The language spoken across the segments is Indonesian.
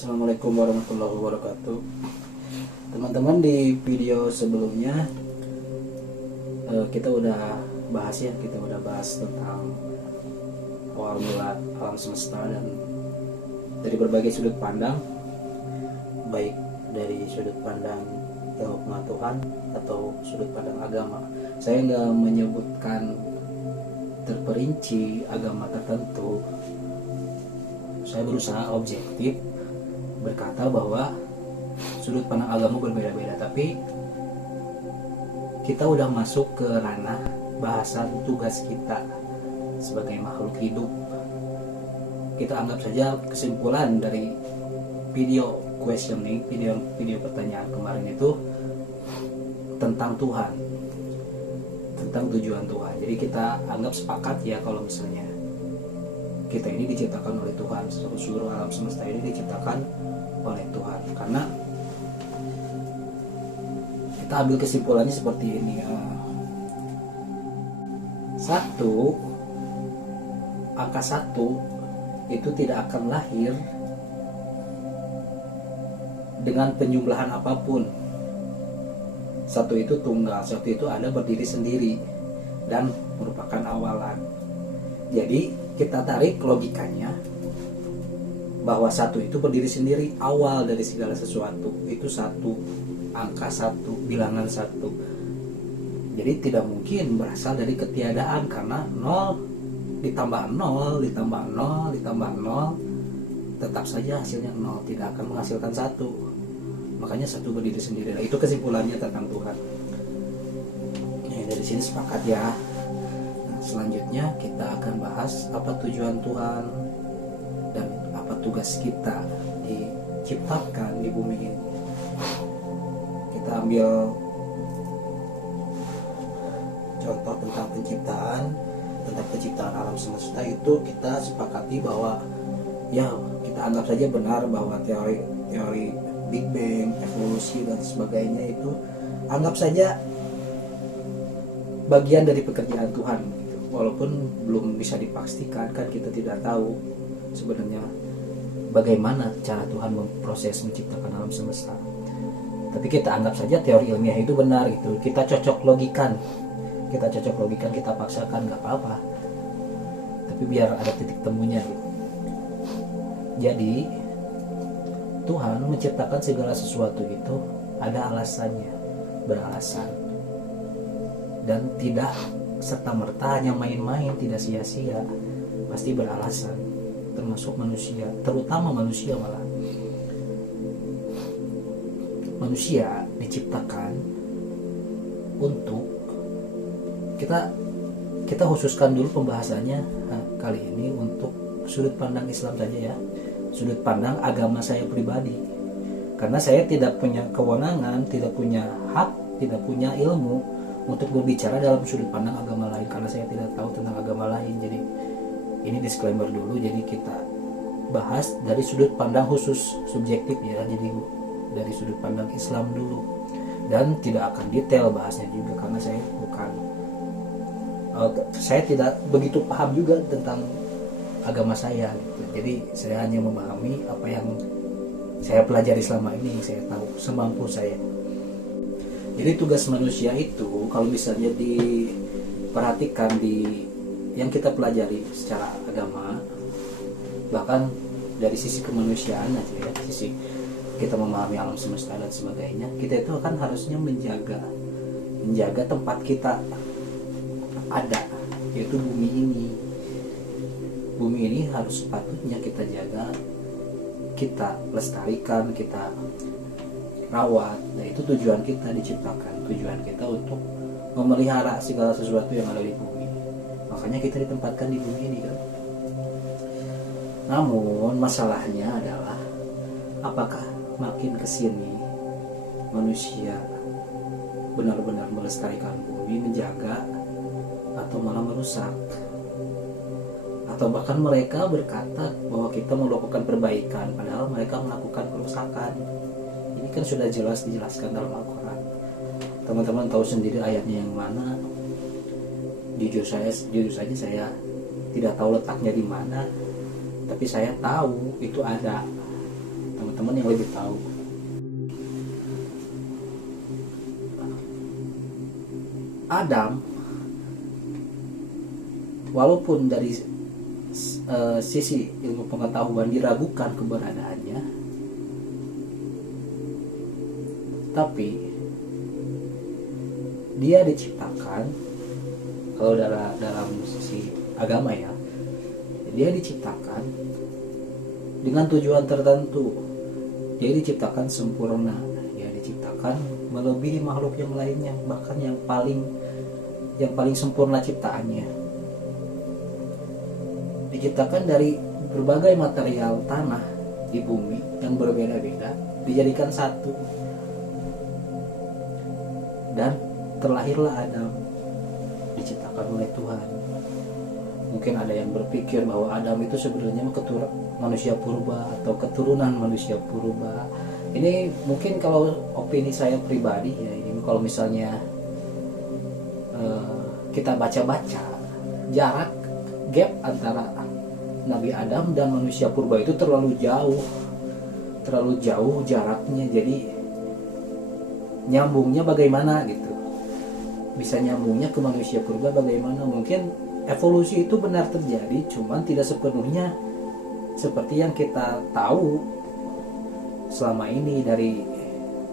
Assalamualaikum warahmatullahi wabarakatuh. Teman-teman, di video sebelumnya kita udah bahas tentang awal mula alam semesta dan dari berbagai sudut pandang, baik dari sudut pandang ilmu pengetahuan atau sudut pandang agama. Saya nggak menyebutkan terperinci agama tertentu. Saya berusaha objektif berkata bahwa sudut pandang agama berbeda-beda, tapi kita udah masuk ke ranah bahasan tugas kita sebagai makhluk hidup. Kita anggap saja kesimpulan dari video questioning, video pertanyaan kemarin itu tentang Tuhan, tentang tujuan Tuhan. Jadi kita anggap sepakat ya kalau misalnya kita ini diciptakan oleh Tuhan, seluruh alam semesta ini diciptakan oleh Tuhan. Karena kita ambil kesimpulannya seperti ini, angka 1 itu tidak akan lahir dengan penjumlahan apapun. 1 itu tunggal, 1 itu ada berdiri sendiri dan merupakan awalan. Jadi kita tarik logikanya bahwa 1 itu berdiri sendiri, awal dari segala sesuatu. Itu 1, angka 1, bilangan 1. Jadi tidak mungkin berasal dari ketiadaan, karena 0 ditambah 0 ditambah 0 ditambah 0 tetap saja hasilnya 0, tidak akan menghasilkan 1. Makanya 1 berdiri sendiri. Nah, itu kesimpulannya tentang Tuhan. Dari sini sepakat ya. Selanjutnya kita akan bahas apa tujuan Tuhan dan apa tugas kita diciptakan di bumi ini. Kita ambil contoh tentang penciptaan alam semesta. Itu kita sepakati bahwa ya kita anggap saja benar bahwa teori Big Bang, evolusi dan sebagainya itu anggap saja bagian dari pekerjaan Tuhan. Walaupun belum bisa dipastikan, kan kita tidak tahu sebenarnya bagaimana cara Tuhan memproses menciptakan alam semesta. Tapi kita anggap saja teori ilmiah itu benar gitu. Kita cocok logikan, kita paksakan, nggak apa-apa. Tapi biar ada titik temunya gitu. Jadi Tuhan menciptakan segala sesuatu itu ada alasannya, beralasan, dan tidak serta-merta hanya main-main, tidak sia-sia, pasti beralasan. Termasuk manusia, terutama manusia. Malah manusia diciptakan untuk kita khususkan dulu pembahasannya kali ini untuk sudut pandang Islam saja ya, sudut pandang agama saya pribadi. Karena saya tidak punya kewenangan, tidak punya hak, tidak punya ilmu untuk berbicara dalam sudut pandang agama lain, karena saya tidak tahu tentang agama lain. Jadi ini disclaimer dulu. Jadi kita bahas dari sudut pandang khusus subjektif ya, jadi dari sudut pandang Islam dulu, dan tidak akan detail bahasnya juga karena saya tidak begitu paham juga tentang agama saya gitu. Jadi saya hanya memahami apa yang saya pelajari selama ini, yang saya tahu semampu saya. Jadi tugas manusia itu kalau misalnya diperhatikan di yang kita pelajari secara agama, bahkan dari sisi kemanusiaan aja ya, sisi kita memahami alam semesta dan sebagainya, kita itu akan harusnya menjaga tempat kita ada, yaitu bumi ini. Bumi ini harus sepatutnya kita jaga, kita lestarikan, kita rawat. Nah, itu tujuan kita diciptakan, tujuan kita untuk memelihara segala sesuatu yang ada di bumi. Makanya kita ditempatkan di bumi ini kan. Namun masalahnya adalah apakah makin kesini manusia benar-benar melestarikan bumi, menjaga, atau malah merusak? Atau bahkan mereka berkata bahwa kita melakukan perbaikan padahal mereka melakukan kerusakan. Ini kan sudah jelas dijelaskan dalam Al-Quran. Teman-teman tahu sendiri ayatnya yang mana. Jujur saja saya tidak tahu letaknya di mana, tapi saya tahu itu ada. teman-teman yang lebih tahu. Adam, walaupun dari sisi ilmu pengetahuan diragukan keberadaannya, tapi dia diciptakan, kalau dalam sisi agama ya, dia diciptakan dengan tujuan tertentu. Dia diciptakan sempurna, dia diciptakan melebihi makhluk yang lainnya, bahkan yang paling sempurna ciptaannya. Diciptakan dari berbagai material tanah di bumi yang berbeda-beda, dijadikan satu, dan terlahirlah Adam, diciptakan oleh Tuhan. Mungkin ada yang berpikir bahwa Adam itu sebenarnya manusia purba atau keturunan manusia purba. Ini mungkin kalau opini saya pribadi ya, ini kalau misalnya kita baca-baca, jarak gap antara Nabi Adam dan manusia purba itu terlalu jauh jaraknya. Jadi nyambungnya bagaimana gitu, bisa nyambungnya ke manusia purba bagaimana? Mungkin evolusi itu benar terjadi, cuman tidak sepenuhnya seperti yang kita tahu selama ini dari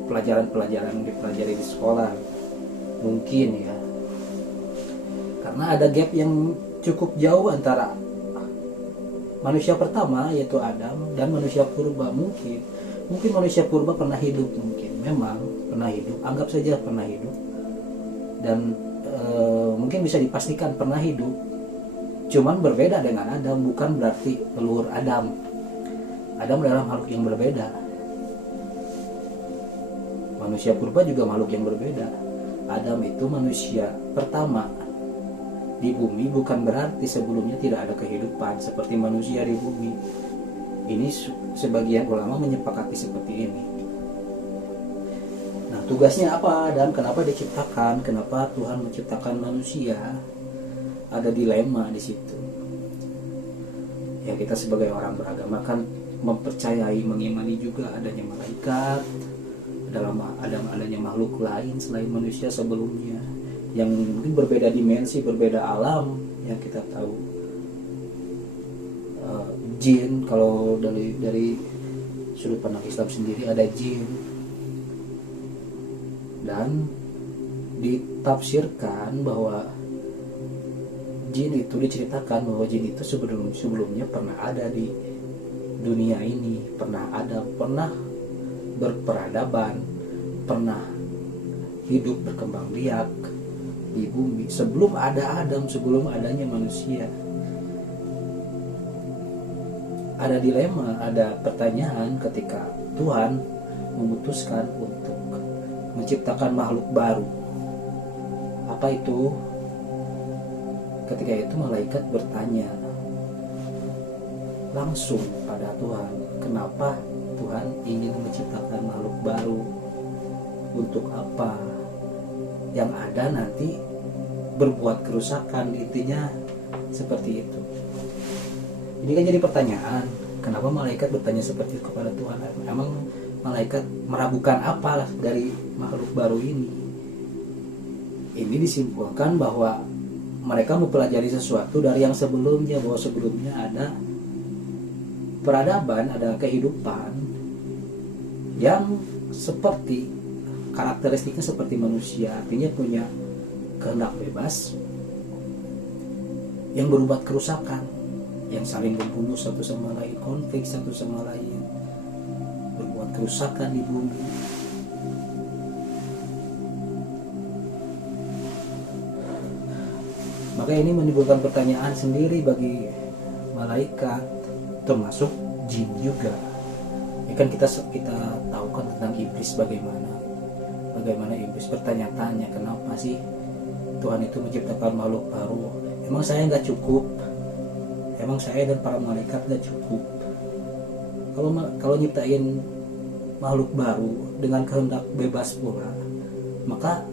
pelajaran-pelajaran dipelajari di sekolah. Mungkin ya, karena ada gap yang cukup jauh antara manusia pertama yaitu Adam dan manusia purba. Mungkin manusia purba pernah hidup, memang pernah hidup, anggap saja pernah hidup, dan mungkin bisa dipastikan pernah hidup, cuman berbeda dengan Adam. Bukan berarti leluhur Adam adalah makhluk yang berbeda. Manusia purba juga makhluk yang berbeda. Adam itu manusia pertama di bumi, bukan berarti sebelumnya tidak ada kehidupan seperti manusia di bumi. Ini sebagian ulama menyepakati seperti ini. Nah, tugasnya apa Adam? Kenapa diciptakan? Kenapa Tuhan menciptakan manusia? Ada dilema di situ. Ya, kita sebagai orang beragama kan mempercayai, mengimani juga adanya malaikat, adanya makhluk lain selain manusia sebelumnya, yang mungkin berbeda dimensi, berbeda alam yang kita tahu. Jin, kalau dari sudut pandang Islam sendiri ada jin, dan ditafsirkan bahwa jin itu, diceritakan bahwa jin itu sebelumnya pernah ada di dunia ini, pernah berperadaban, pernah hidup berkembang biak di bumi sebelum ada Adam, sebelum adanya manusia. Ada dilema, ada pertanyaan ketika Tuhan memutuskan untuk menciptakan makhluk baru. Apa itu? Ketika itu malaikat bertanya langsung pada Tuhan, kenapa Tuhan ingin menciptakan makhluk baru? Untuk apa? Yang ada nanti berbuat kerusakan, intinya seperti itu. Ini kan jadi pertanyaan, kenapa malaikat bertanya seperti itu kepada Tuhan? Emang malaikat meragukan apa dari makhluk baru ini? Ini disimpulkan bahwa mereka mempelajari sesuatu dari yang sebelumnya, bahwa sebelumnya ada peradaban, ada kehidupan yang seperti karakteristiknya seperti manusia, artinya punya kehendak bebas yang berbuat kerusakan, yang saling membunuh satu sama lain, konflik satu sama lain, berbuat kerusakan di bumi. Maka ini menimbulkan pertanyaan sendiri bagi malaikat, termasuk jin juga. Ya kan kita tahu kan tentang iblis, bagaimana iblis bertanya-tanya, kenapa sih Tuhan itu menciptakan makhluk baru? Emang saya nggak cukup? Emang saya dan para malaikat nggak cukup? Kalau nyiptain makhluk baru dengan kehendak bebas pula, maka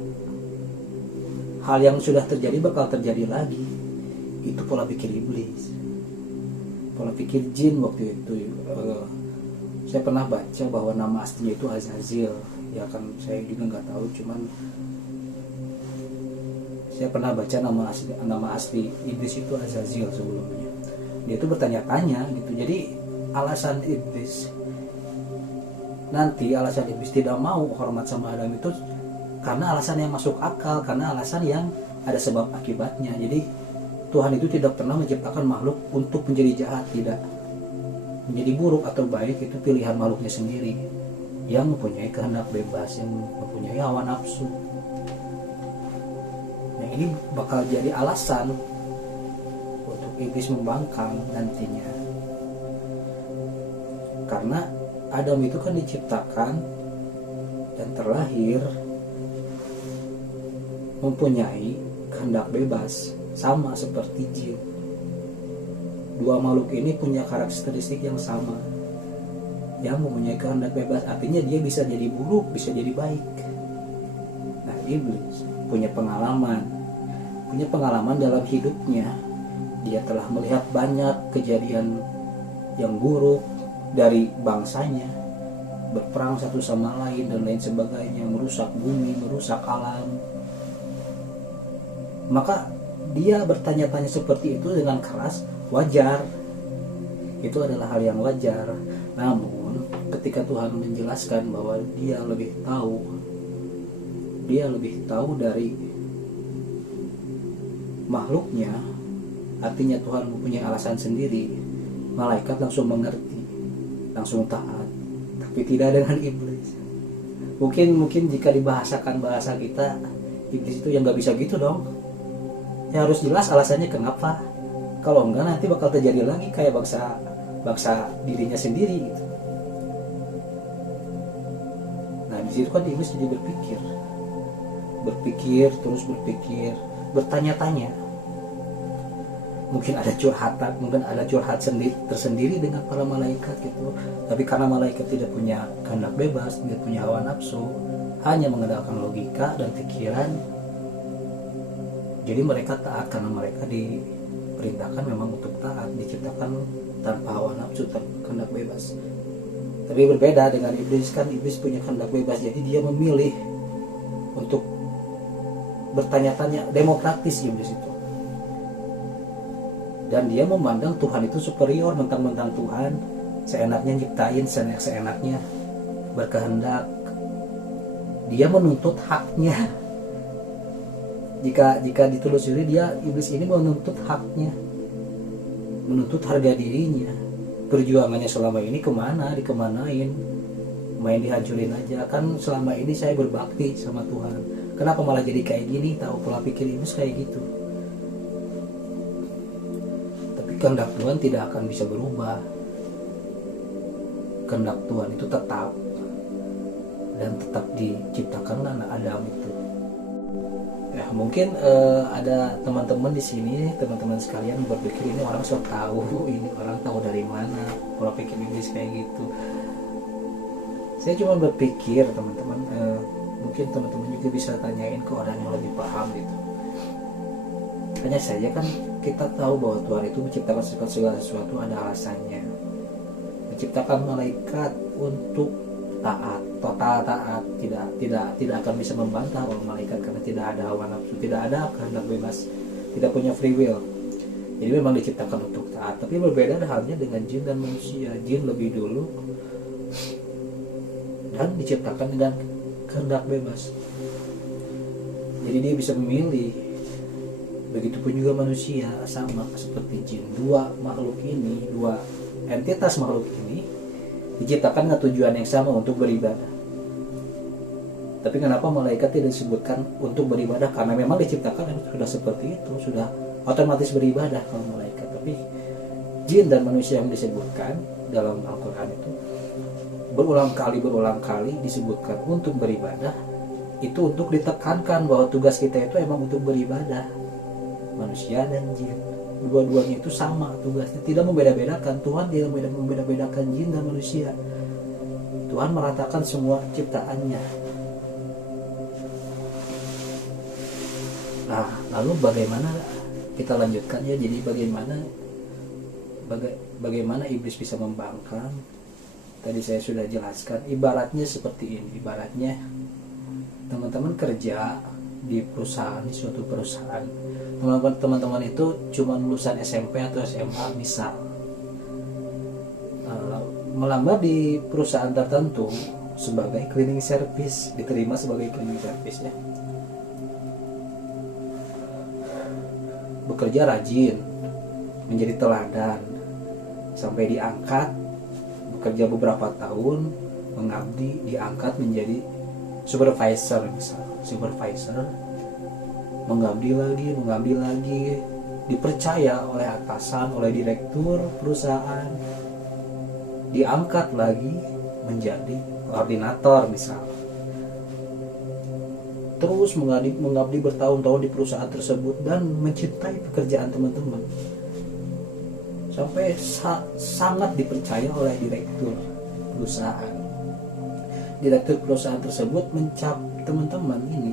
hal yang sudah terjadi bakal terjadi lagi. Itu pola pikir iblis, pola pikir jin waktu itu. Saya pernah baca bahwa nama aslinya itu Azazil. Ya kan saya juga nggak tahu, cuman saya pernah baca nama asli iblis itu Azazil sebelumnya. Dia itu bertanya-tanya gitu. Jadi alasan iblis tidak mau hormat sama Adam itu karena alasan yang masuk akal, karena alasan yang ada sebab akibatnya. Jadi Tuhan itu tidak pernah menciptakan makhluk untuk menjadi jahat, tidak. Menjadi buruk atau baik itu pilihan makhluknya sendiri, yang mempunyai kehendak bebas, yang mempunyai hawa nafsu. Yang ini bakal jadi alasan untuk iblis membangkang nantinya. Karena Adam itu kan diciptakan dan terlahir mempunyai kehendak bebas, sama seperti jin. Dua makhluk ini punya karakteristik yang sama, yang mempunyai kehendak bebas. Artinya dia bisa jadi buruk, bisa jadi baik. Nah, iblis punya pengalaman dalam hidupnya. Dia telah melihat banyak kejadian yang buruk dari bangsanya, berperang satu sama lain dan lain sebagainya, merusak bumi, merusak alam. Maka dia bertanya-tanya seperti itu dengan keras, wajar. Itu adalah hal yang wajar. Namun ketika Tuhan menjelaskan bahwa dia lebih tahu dari makhluknya, artinya Tuhan mempunyai alasan sendiri, malaikat langsung mengerti, langsung taat. Tapi tidak dengan iblis. Mungkin jika dibahasakan bahasa kita, iblis itu yang nggak bisa gitu dong. Ya harus jelas alasannya kenapa. Kalau enggak nanti bakal terjadi lagi kayak bangsa dirinya sendiri gitu. Nah di situ kan iblis jadi berpikir, bertanya-tanya. Mungkin ada curhat tersendiri dengan para malaikat gitu. Tapi karena malaikat tidak punya kehendak bebas, tidak punya hawa nafsu, hanya mengandalkan logika dan pikiran. Jadi mereka taat karena mereka diperintahkan memang untuk taat, diciptakan tanpa hawa nafsu, tanpa kehendak bebas. Tapi berbeda dengan iblis, kan iblis punya kehendak bebas, jadi dia memilih untuk bertanya-tanya, demokratis iblis itu. Dan dia memandang Tuhan itu superior, mentang-mentang Tuhan seenaknya nyiptain, seenaknya berkehendak. Dia menuntut haknya. Jika ditelusuri, iblis ini menuntut haknya, menuntut harga dirinya. Perjuangannya selama ini dikemanain, main dihancurin aja. Kan selama ini saya berbakti sama Tuhan, kenapa malah jadi kayak gini? Tahu pola pikir iblis kayak gitu. Tapi kehendak Tuhan tidak akan bisa berubah. Kehendak Tuhan itu tetap, dan tetap diciptakan anak Adam itu. Ya mungkin ada teman-teman di sini, teman-teman sekalian berpikir ini orang sok tahu, ini orang tahu dari mana pola pikir iblis kayak gitu. Saya cuma berpikir teman-teman, mungkin teman-teman juga bisa tanyain ke orang yang lebih paham gitu. Hanya saja kan kita tahu bahwa Tuhan itu menciptakan segala sesuatu ada alasannya. Menciptakan malaikat untuk taat, total taat, tidak akan bisa membantah oleh malaikat karena tidak ada hawa nafsu, tidak ada kehendak bebas, tidak punya free will. Jadi memang diciptakan untuk taat. Tapi berbeda halnya dengan jin dan manusia. Jin lebih dulu dan diciptakan dengan kehendak bebas. Jadi dia bisa memilih. Begitupun juga manusia, sama seperti jin. Dua entitas makhluk ini diciptakan dengan tujuan yang sama, untuk beribadah. Tapi kenapa malaikat tidak disebutkan untuk beribadah? Karena memang diciptakan sudah seperti itu, sudah otomatis beribadah kalau malaikat. Tapi jin dan manusia yang disebutkan dalam Al-Quran itu berulang kali disebutkan untuk beribadah. Itu untuk ditekankan bahwa tugas kita itu emang untuk beribadah. Manusia dan jin, dua-duanya itu sama tugasnya, tidak membeda-bedakan. Tuhan tidak membeda-bedakan jin dan manusia. Tuhan meratakan semua ciptaannya. Nah, lalu bagaimana kita lanjutkan ya? Jadi bagaimana iblis bisa membangkang? tadi saya sudah jelaskan, ibaratnya seperti ini. Ibaratnya teman-teman kerja di perusahaan, di suatu perusahaan, teman-teman itu cuma lulusan SMP atau SMA misal, melamar di perusahaan tertentu sebagai cleaning service, diterima sebagai cleaning service ya. Bekerja rajin, menjadi teladan, sampai diangkat, bekerja beberapa tahun, mengabdi, diangkat menjadi supervisor misal. Supervisor mengabdi lagi, dipercaya oleh atasan, oleh direktur perusahaan, diangkat lagi menjadi koordinator misal. Terus mengabdi bertahun-tahun di perusahaan tersebut dan mencintai pekerjaan teman-teman, sampai sangat dipercaya oleh direktur perusahaan. Direktur perusahaan tersebut mencap teman-teman ini,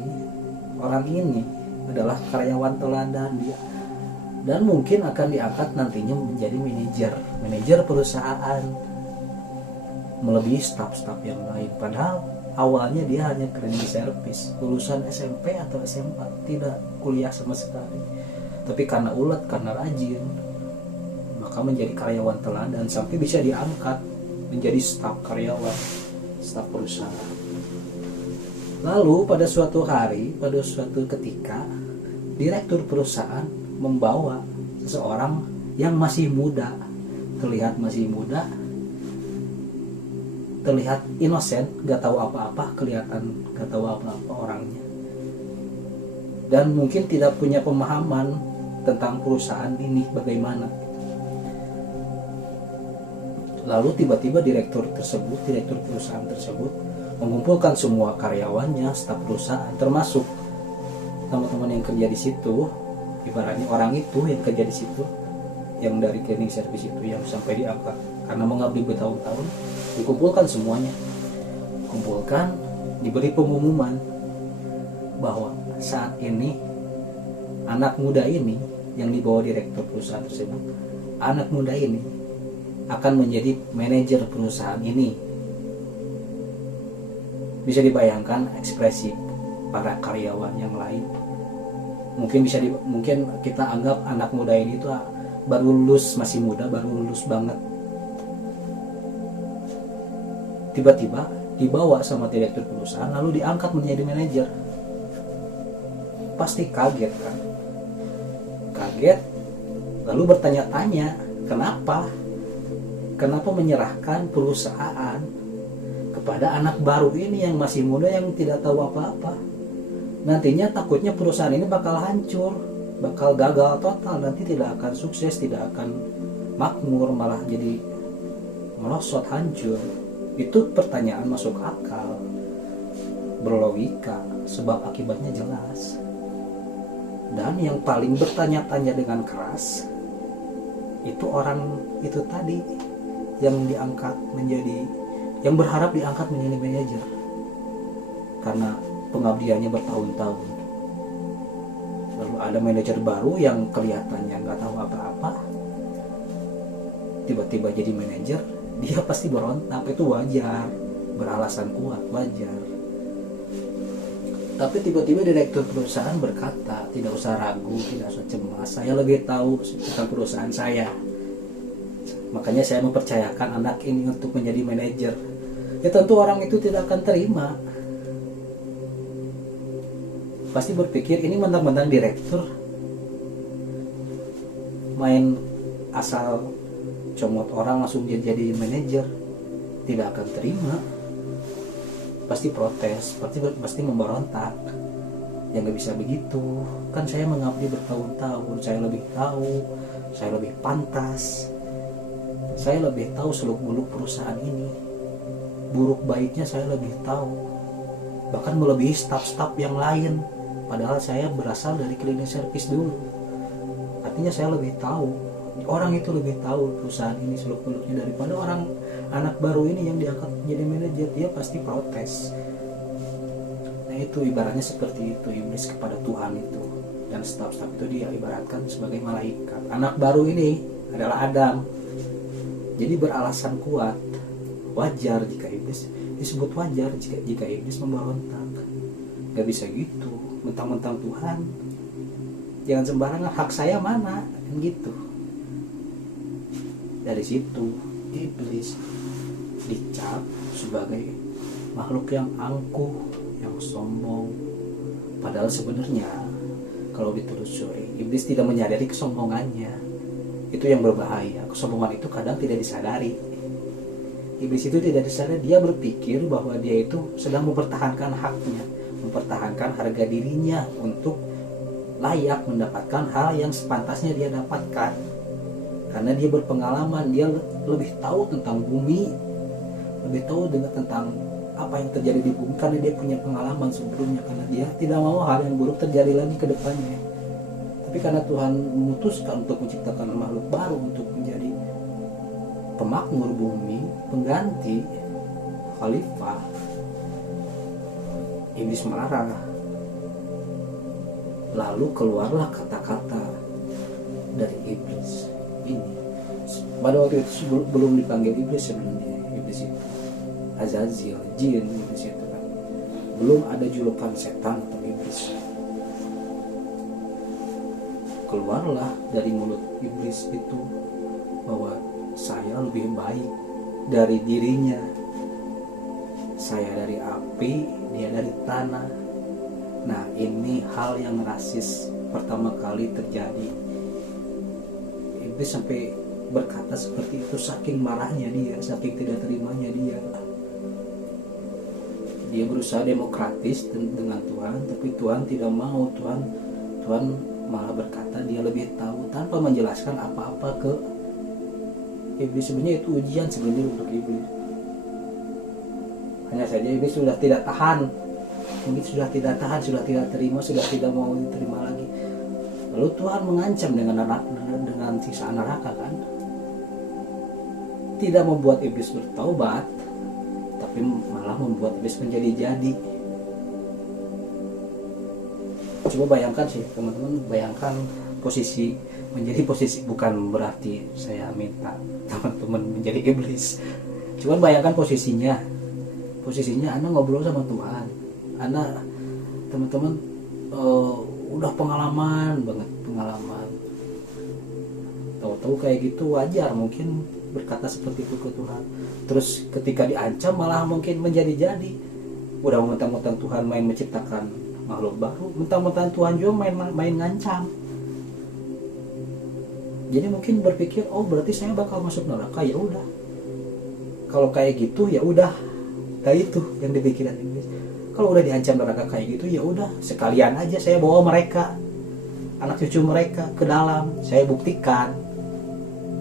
orang ini adalah karyawan teladan dia, dan mungkin akan diangkat nantinya menjadi manajer perusahaan, melebihi staf-staf yang lain. Padahal awalnya dia hanya cleaning service, lulusan SMP atau SMA, tidak kuliah sama sekali. Tapi karena ulet, karena rajin, maka menjadi karyawan teladan sampai bisa diangkat menjadi staf karyawan, staf perusahaan. Lalu pada suatu hari, pada suatu ketika, direktur perusahaan membawa seseorang yang masih muda, terlihat masih muda, terlihat inosen, gak tahu apa-apa, kelihatan gak tahu apa-apa orangnya, dan mungkin tidak punya pemahaman tentang perusahaan ini bagaimana. Lalu tiba-tiba direktur perusahaan tersebut mengumpulkan semua karyawannya, staf perusahaan, termasuk teman-teman yang kerja di situ. Ibaratnya orang itu yang kerja di situ, yang dari cleaning service itu, yang sampai diangkat karena mengabdi bertahun-tahun, dikumpulkan semuanya. Kumpulkan, diberi pengumuman bahwa saat ini anak muda ini yang dibawa direktur perusahaan tersebut, anak muda ini akan menjadi manajer perusahaan ini. Bisa dibayangkan ekspresi para karyawan yang lain. Mungkin kita anggap anak muda ini itu baru lulus, masih muda, baru lulus banget. Tiba-tiba dibawa sama direktur perusahaan lalu diangkat menjadi manajer. Pasti kaget kan? Kaget, lalu bertanya-tanya, kenapa menyerahkan perusahaan kepada anak baru ini yang masih muda, yang tidak tahu apa-apa. Nantinya takutnya perusahaan ini bakal hancur, bakal gagal total, nanti tidak akan sukses, tidak akan makmur, malah jadi merosot, hancur. Itu pertanyaan masuk akal, berlogika, sebab akibatnya jelas. Dan yang paling bertanya-tanya dengan keras itu orang itu tadi, yang diangkat menjadi, yang berharap diangkat menjadi manajer karena pengabdiannya bertahun-tahun. Lalu ada manajer baru yang kelihatannya nggak tahu apa-apa, tiba-tiba jadi manajer, dia pasti berontak. Itu wajar, beralasan kuat, wajar. Tapi tiba-tiba direktur perusahaan berkata, tidak usah ragu, tidak usah cemas, saya lebih tahu tentang perusahaan saya, makanya saya mempercayakan anak ini untuk menjadi manajer. Ya tentu orang itu tidak akan terima, pasti berpikir ini mentang-mentang direktur, main asal comot orang langsung jadi manajer, tidak akan terima, pasti protes, pasti memberontak. Ya nggak bisa begitu, kan saya mengabdi bertahun-tahun, saya lebih tahu, saya lebih pantas, saya lebih tahu seluk-beluk perusahaan ini, buruk baiknya saya lebih tahu, bahkan melebihi staf-staf yang lain. Padahal saya berasal dari cleaning service dulu, artinya saya lebih tahu, orang itu lebih tahu perusahaan ini seluk-beluknya daripada orang anak baru ini yang diangkat menjadi manajer. Dia pasti protes. Nah itu ibaratnya seperti itu iblis kepada Tuhan itu, dan staf-staf itu dia ibaratkan sebagai malaikat. Anak baru ini adalah Adam, jadi beralasan kuat, wajar jika iblis disebut wajar jika iblis memberontak. Gak bisa gitu, mentang-mentang Tuhan jangan sembarangan, hak saya mana, kan gitu. Dari situ iblis dicap sebagai makhluk yang angkuh, yang sombong. Padahal sebenarnya kalau ditelusuri, iblis tidak menyadari kesombongannya. Itu yang berbahaya. Kesombongan itu kadang tidak disadari. Iblis itu tidak disadari, dia berpikir bahwa dia itu sedang mempertahankan haknya, mempertahankan harga dirinya untuk layak mendapatkan hal yang sepantasnya dia dapatkan. Karena dia berpengalaman, dia lebih tahu tentang bumi, lebih tahu tentang apa yang terjadi di bumi, karena dia punya pengalaman sebelumnya, karena dia tidak mau hal yang buruk terjadi lagi ke depannya. Tapi karena Tuhan memutuskan untuk menciptakan makhluk baru untuk menjadi pemakmur bumi, pengganti khalifah, iblis marah. Lalu keluarlah kata-kata dari iblis ini. Pada waktu itu belum dipanggil iblis sebenarnya, iblis itu Azazil, jin iblis itu kan. Belum ada julukan setan atau iblis. Keluarlah dari mulut iblis itu bahwa saya lebih baik dari dirinya. Saya dari api, dia dari tanah. Nah, ini hal yang rasis pertama kali terjadi. Iblis sampai berkata seperti itu, saking marahnya dia, saking tidak terimanya dia. Dia berusaha demokratis dengan Tuhan, tapi Tuhan tidak mau. Tuhan malah berkata dia lebih tahu, tanpa menjelaskan apa-apa ke iblis. Sebenarnya itu ujian sebenarnya untuk iblis. Hanya saja iblis sudah tidak tahan. Mungkin sudah tidak tahan, sudah tidak terima, sudah tidak mau diterima lagi. Lalu Tuhan mengancam dengan siksa neraka kan. Tidak membuat iblis bertaubat, tapi malah membuat iblis menjadi-jadi. Coba bayangkan sih teman-teman, bayangkan menjadi posisi, bukan berarti saya minta teman-teman menjadi iblis. Cuman bayangkan posisinya Anda ngobrol sama Tuhan, Anda teman-teman udah pengalaman banget, tahu-tahu kayak gitu, wajar mungkin berkata seperti itu ke Tuhan. Terus ketika diancam malah mungkin menjadi-jadi. Udah mentang-mentang Tuhan main menciptakan makhluk baru, mentang-mentang Tuhan juga main ngancam. Jadi mungkin berpikir, oh berarti saya bakal masuk neraka. Ya udah, kalau kayak gitu ya udah, kayak itu yang dipikiran iblis. Kalau udah diancam neraka kayak gitu, ya udah sekalian aja saya bawa mereka, anak cucu mereka ke dalam, saya buktikan.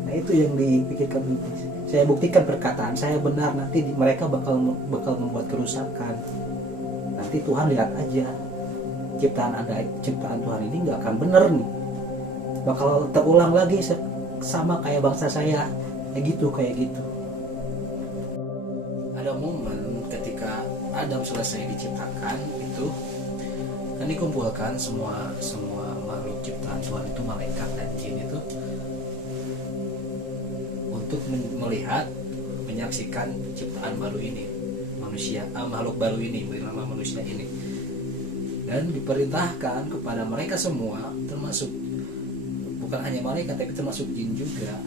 Nah itu yang dipikirkan iblis. Saya buktikan perkataan saya benar, nanti mereka bakal membuat kerusakan. Nanti Tuhan lihat aja, ciptaan Tuhan ini nggak akan benar nih, bakal terulang lagi sama kayak bangsa saya, kayak gitu. Ada momen ketika Adam selesai diciptakan itu kan, dikumpulkan semua makhluk ciptaan Tuhan itu, malaikat dan jin itu, untuk melihat, menyaksikan ciptaan baru ini, makhluk baru ini bernama manusia ini. Dan diperintahkan kepada mereka semua, termasuk bukan hanya malaikat tapi termasuk jin juga,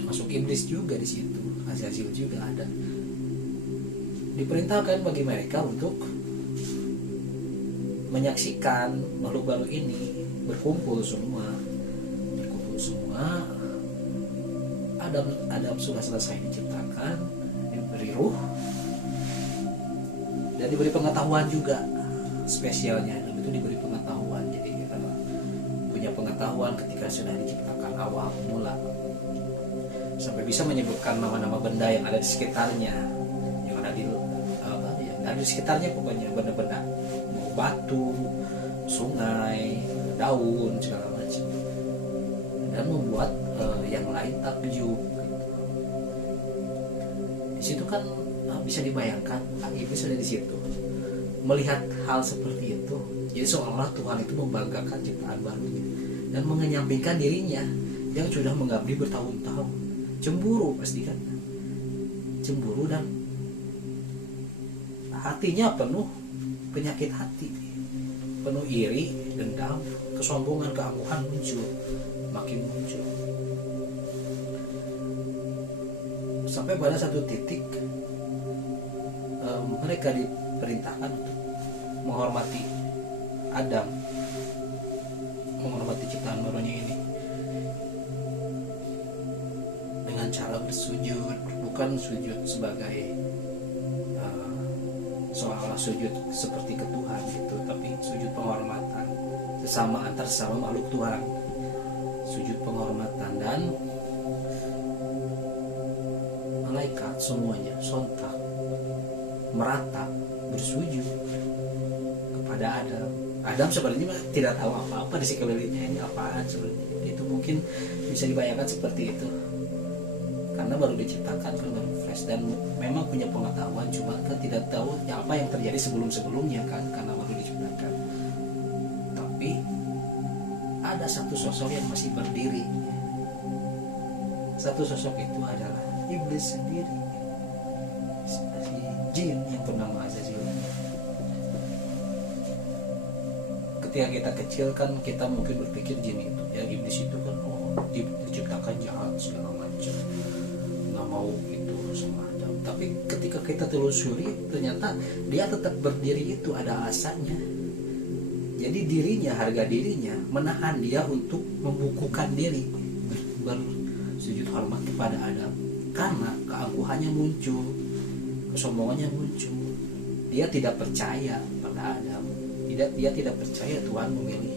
termasuk iblis juga di situ, Azazil juga ada. Diperintahkan bagi mereka untuk menyaksikan makhluk baru ini berkumpul semua. Adam sudah selesai diciptakan, diberi ruh dan diberi pengetahuan juga. Spesialnya Adam itu diberi pengetahuan, jadi kita punya pengetahuan ketika sudah diciptakan awal mula, sampai bisa menyebutkan nama-nama benda yang ada di sekitarnya, yang ada di sekitarnya, pokoknya benda-benda, mau batu, sungai, daun, segala macam, dan membuat yang lain takjub. Di situ kan bisa dibayangkan iblis ada di situ melihat hal seperti itu. Jadi seolah-olah Tuhan itu membanggakan ciptaan barunya dan mengenyampingkan dirinya yang sudah mengabdi bertahun-tahun. Cemburu pasti kan. cemburu dan hatinya penuh penyakit hati, penuh iri, dendam, kesombongan, keangkuhan muncul, makin muncul. Sampai pada satu titik mereka diperintahkan untuk menghormati Adam, menghormati ciptaan barunya ini dengan cara bersujud, bukan sujud sebagai seolah-olah sujud seperti ke Tuhan gitu, tapi sujud penghormatan sesama antar sesama makhluk Tuhan, sujud penghormatan. Dan malaikat semuanya sontak merata bersujud kepada Adam. Adam sebenarnya tidak tahu apa-apa di sekelilingnya ini apaan sebenarnya. Itu mungkin bisa dibayangkan seperti itu, karena baru diciptakan kan, baru fresh, dan memang punya pengetahuan, cuma kan tidak tahu apa yang terjadi sebelum-sebelumnya kan, karena baru diciptakan. Tapi ada satu sosok yang masih berdiri. Satu sosok itu adalah iblis sendiri, si jin yang bernama Azazel. Ketika kita kecil kan kita mungkin berpikir jin itu ya, iblis itu kan diciptakan jahat segala macam, nggak mau itu sama Adam. Tapi ketika kita telusuri ternyata dia tetap berdiri, itu ada alasannya. Jadi dirinya, harga dirinya menahan dia untuk membukukan diri bersujud hormat kepada Adam, karena keangkuhannya muncul, kesombongannya muncul. Dia tidak percaya pada Adam, dia tidak percaya Tuhan memilih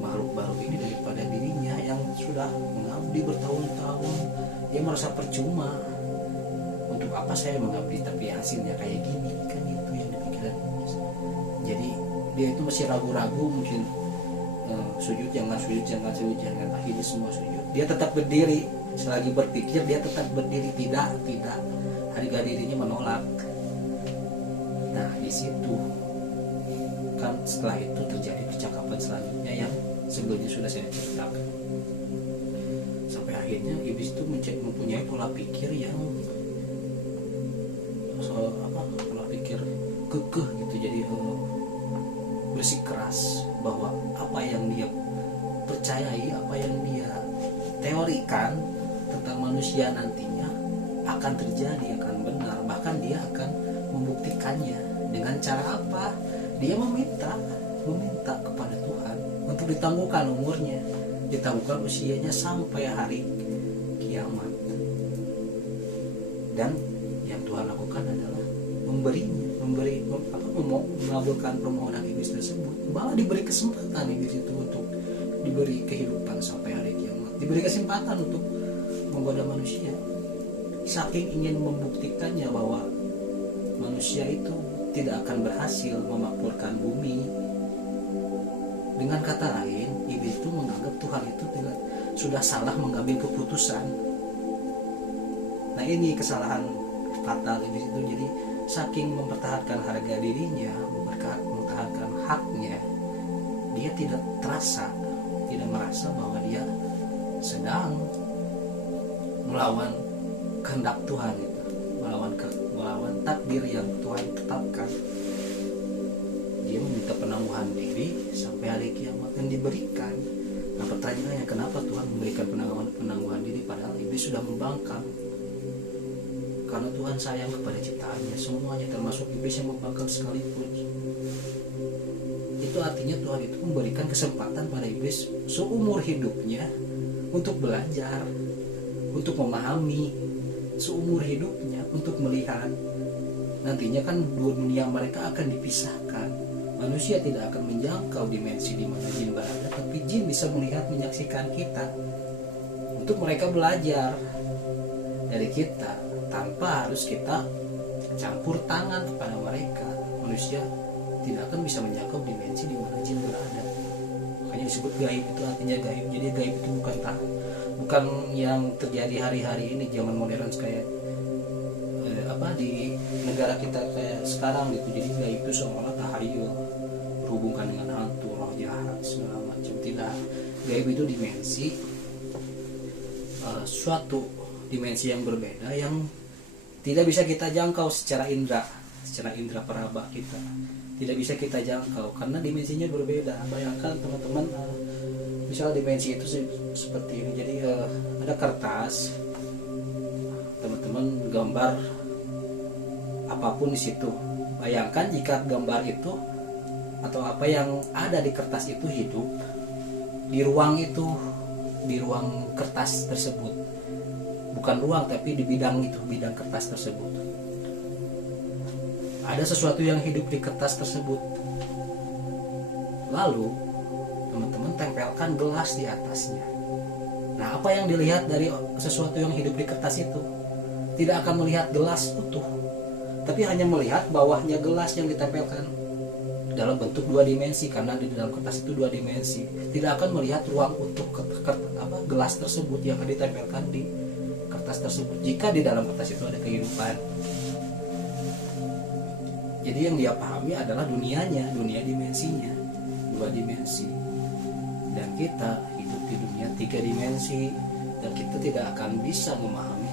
makhluk baru ini daripada dirinya yang sudah mengabdi bertahun-tahun. Dia merasa percuma, untuk apa saya mengabdi tapi hasilnya kayak gini, kan itu yang dipikirkan. Jadi dia itu masih ragu-ragu, mungkin sujud jangan, akhirnya semua sujud. Dia tetap berdiri, selagi berpikir dia tetap berdiri, tidak harga dirinya menolak. Nah di situ kan setelah itu terjadi percakapan selanjutnya yang sebelumnya sudah saya ceritakan. Sampai akhirnya iblis itu mempunyai pola pikir yang pola pikir kekeh gitu. Jadi bersikeras bahwa apa yang dia percayai, apa yang dia teorikan tentang manusia nantinya akan terjadi, akan benar, bahkan dia akan membuktikannya. Dengan cara apa? Dia meminta kepada Tuhan untuk ditangguhkan umurnya, ditangguhkan usianya sampai hari kiamat. Dan yang Tuhan lakukan adalah mengabulkan permohonan iblis tersebut, malah diberi kesempatan iblis itu untuk diberi kehidupan sampai hari kiamat, diberi kesempatan untuk menggoda manusia, saking ingin membuktikannya bahwa manusia itu tidak akan berhasil memakmurkan bumi. Dengan kata lain, iblis itu menganggap Tuhan itu sudah salah mengambil keputusan. Nah ini kesalahan fatal iblis itu. Jadi saking mempertahankan harga dirinya, mempertahankan haknya, dia tidak merasa bahwa dia sedang melawan kehendak Tuhan itu, melawan takdir yang Tuhan tetapkan. Dia meminta penangguhan diri sampai hari kiamat yang diberikan. Nah pertanyaannya, kenapa Tuhan memberikan penangguhan diri padahal iblis sudah membangkang? Karena Tuhan sayang kepada ciptaannya semuanya, termasuk iblis yang membangkang sekalipun. Itu artinya Tuhan itu memberikan kesempatan pada iblis seumur hidupnya untuk belajar, untuk memahami, seumur hidupnya untuk melihat. Nantinya kan dunia mereka akan dipisahkan. Manusia tidak akan menjangkau dimensi di mana jin berada, tapi jin bisa melihat, menyaksikan kita. Untuk mereka belajar dari kita tanpa harus kita campur tangan kepada mereka. Manusia tidak akan bisa menjangkau dimensi di mana jin berada. Makanya disebut gaib, itu artinya gaib. Jadi gaib itu bukan yang terjadi hari-hari ini, zaman modern kayak di negara kita kayak sekarang gitu. Jadi gaib itu seolah tahayul, berhubungan dengan hantu, roh jahat segala macam. Tidak, gaib itu dimensi, suatu dimensi yang berbeda yang tidak bisa kita jangkau secara indera peraba kita, tidak bisa kita jangkau karena dimensinya berbeda. Bayangkan teman-teman, misal dimensi itu seperti ini. Jadi ada kertas, teman-teman gambar apapun di situ. Bayangkan jika gambar itu atau apa yang ada di kertas itu hidup di ruang itu, di ruang kertas tersebut, bukan ruang tapi di bidang itu, bidang kertas tersebut. Ada sesuatu yang hidup di kertas tersebut. Lalu teman-teman tempelkan gelas di atasnya. Nah, apa yang dilihat dari sesuatu yang hidup di kertas itu? Tidak akan melihat gelas utuh, tapi hanya melihat bawahnya gelas yang ditempelkan dalam bentuk 2 dimensi, karena di dalam kertas itu 2 dimensi. Tidak akan melihat ruang utuh gelas tersebut yang ditempelkan di kertas tersebut jika di dalam kertas itu ada kehidupan. Jadi yang dia pahami adalah dunianya, dunia dimensinya 2 dimensi, dan kita hidup di dunia 3 dimensi, dan kita tidak akan bisa memahami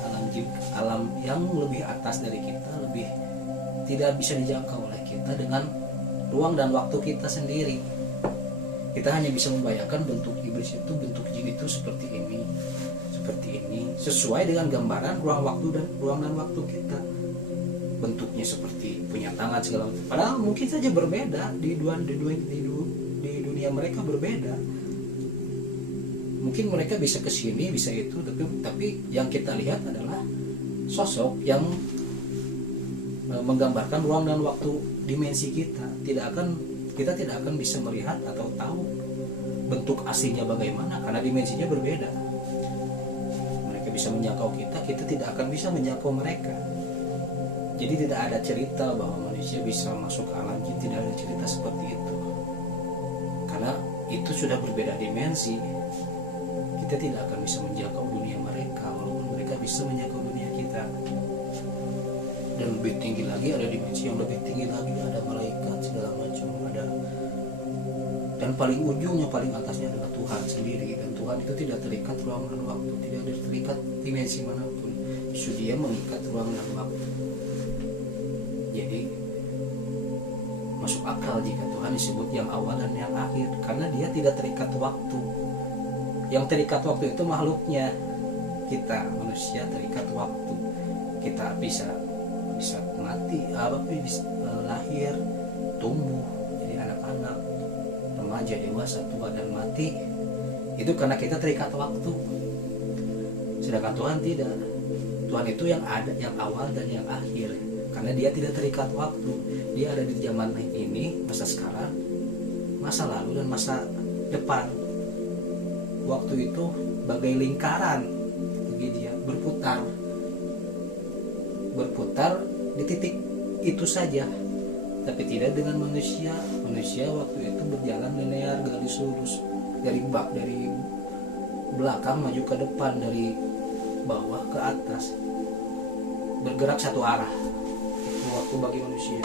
alam yang lebih atas dari kita, lebih tidak bisa dijangkau oleh kita dengan ruang dan waktu kita sendiri. Kita hanya bisa membayangkan bentuk iblis itu, bentuk jin itu seperti ini, sesuai dengan gambaran ruang dan waktu kita. Bentuknya seperti punya tangan segala macam. Padahal mungkin saja berbeda di dunia mereka berbeda. Mungkin mereka bisa ke sini, bisa itu, tapi yang kita lihat adalah sosok yang menggambarkan ruang dan waktu dimensi kita. Kita tidak akan bisa melihat atau tahu bentuk aslinya bagaimana karena dimensinya berbeda. Mereka bisa menjangkau kita tidak akan bisa menjangkau mereka. Jadi tidak ada cerita bahwa manusia bisa masuk ke alam jin, tidak ada cerita seperti itu. Karena itu sudah berbeda dimensi. Kita tidak akan bisa menjangkau dunia mereka, walaupun mereka bisa menjangkau dunia kita. Dan lebih tinggi lagi, ada dimensi yang lebih tinggi lagi, ada malaikat segala macam, ada. Dan paling ujungnya, paling atasnya adalah Tuhan sendiri. Dan Tuhan itu tidak terikat ruang dan waktu, tidak terikat dimensi manapun. Justru Dia mengikat ruang dan waktu. Jadi masuk akal jika Tuhan disebut yang awal dan yang akhir, karena Dia tidak terikat waktu. Yang terikat waktu itu makhluknya, kita manusia terikat waktu. Kita bisa mati, bisa lahir, tumbuh, jadi anak-anak, remaja, dewasa, tua dan mati. Itu karena kita terikat waktu. Sedangkan Tuhan tidak. Tuhan itu yang ada, yang awal dan yang akhir. Karena Dia tidak terikat waktu. Dia ada di zaman ini, masa sekarang, masa lalu, dan masa depan. Waktu itu bagai lingkaran bagi Dia, berputar di titik itu saja. Tapi tidak dengan manusia. Manusia waktu itu berjalan linear, garis lurus, dari belakang maju ke depan, dari bawah ke atas, bergerak satu arah. Itu waktu bagi manusia.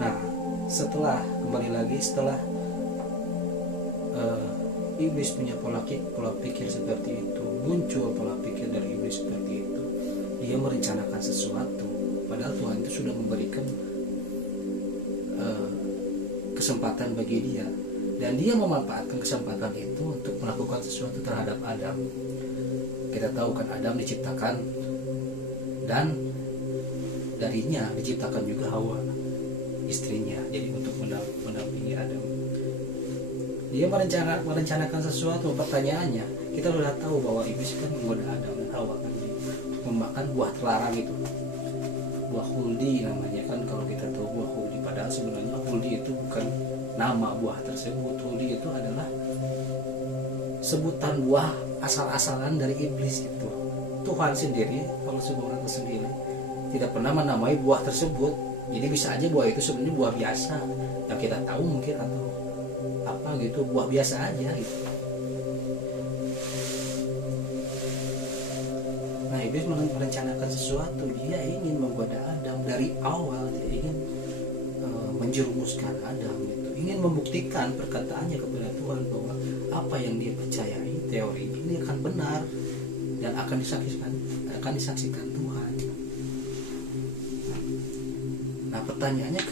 Nah, setelah iblis punya pola pikir seperti itu, muncul pola pikir dari iblis seperti itu, dia merencanakan sesuatu, padahal Tuhan itu sudah memberikan kesempatan bagi dia, dan dia memanfaatkan kesempatan itu untuk melakukan sesuatu terhadap Adam. Kita tahu kan Adam diciptakan, dan darinya diciptakan juga Hawa, istrinya, jadi untuk mendampingi Adam. Dia merencanakan sesuatu. Pertanyaannya, kita sudah tahu bahwa iblis kan menggoda Adam dan Hawa kan, untuk memakan buah terlarang itu, buah huldi namanya kan. Kalau kita tahu buah huldi, padahal sebenarnya huldi itu bukan nama buah tersebut. Huldi itu adalah sebutan buah asal-asalan dari iblis itu. Tuhan sendiri, kalau seorang sendiri, tidak pernah menamai buah tersebut. Jadi bisa aja buah itu sebenarnya buah biasa yang kita tahu mungkin, atau apa gitu, buah biasa aja gitu. Nah, iblis merencanakan sesuatu. Dia ingin menggoda Adam dari awal. Dia ingin menjerumuskan Adam gitu. Ingin membuktikan perkataannya kepada Tuhan bahwa apa yang dia percayai, teori ini ini akan benar dan akan disaksikan Tuhan. Nah pertanyaannya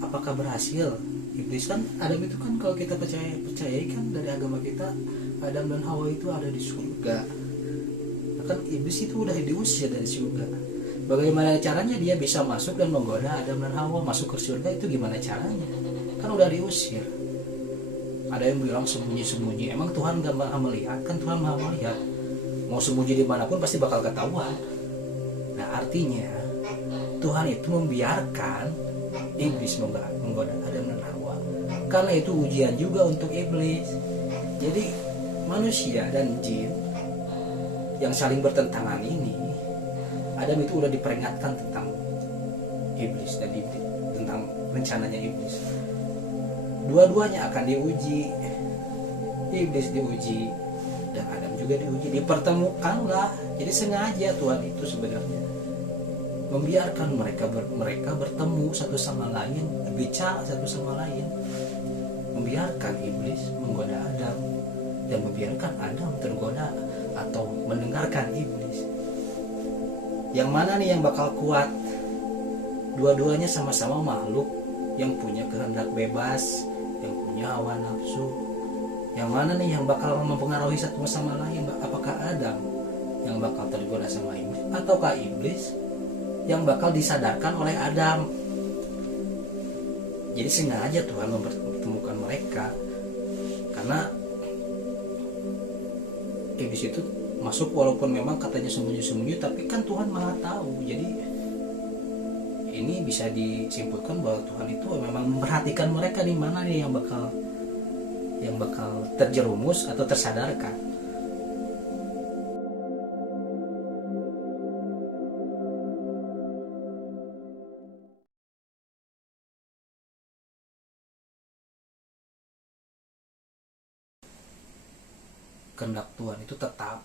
apakah berhasil? Iblis kan, Adam itu kan kalau kita percayai kan dari agama kita, Adam dan Hawa itu ada di surga. Nah, kan iblis itu udah diusir dari surga. Bagaimana caranya dia bisa masuk dan menggoda Adam dan Hawa masuk ke surga? Itu gimana caranya? Kan udah diusir. Ada yang bilang sembunyi-sembunyi. Emang Tuhan gak maha melihat? Kan Tuhan maha melihat. Mau sembunyi dimanapun pasti bakal ketahuan. Nah artinya Tuhan itu membiarkan iblis menggoda Adam dan Hawa karena itu ujian juga untuk iblis. Jadi manusia dan jin yang saling bertentangan ini, Adam itu udah diperingatkan tentang iblis dan iblis, tentang rencananya iblis. Dua-duanya akan diuji. Iblis diuji dan Adam juga diuji, dipertemukanlah. Jadi sengaja Tuhan itu sebenarnya membiarkan mereka bertemu satu sama lain, bicara satu sama lain, membiarkan iblis menggoda Adam dan membiarkan Adam tergoda atau mendengarkan iblis. Yang mana nih yang bakal kuat? Dua-duanya sama-sama makhluk yang punya kehendak bebas, yang punya hawa nafsu. Yang mana nih yang bakal mempengaruhi satu sama lain? Apakah Adam yang bakal tergoda sama iblis, ataukah iblis yang bakal disadarkan oleh Adam? Jadi sengaja Tuhan mempertemukan mereka karena iblis itu masuk walaupun memang katanya sembunyi-sembunyi, tapi kan Tuhan maha tahu. Jadi ini bisa disimpulkan bahwa Tuhan itu memang memperhatikan mereka di mana nih yang bakal terjerumus atau tersadarkan. Kehendak Tuhan itu tetap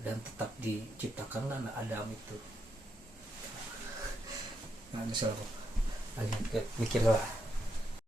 dan tetap diciptakanlah anak Adam itu. Nah, misalnya, mikir lah.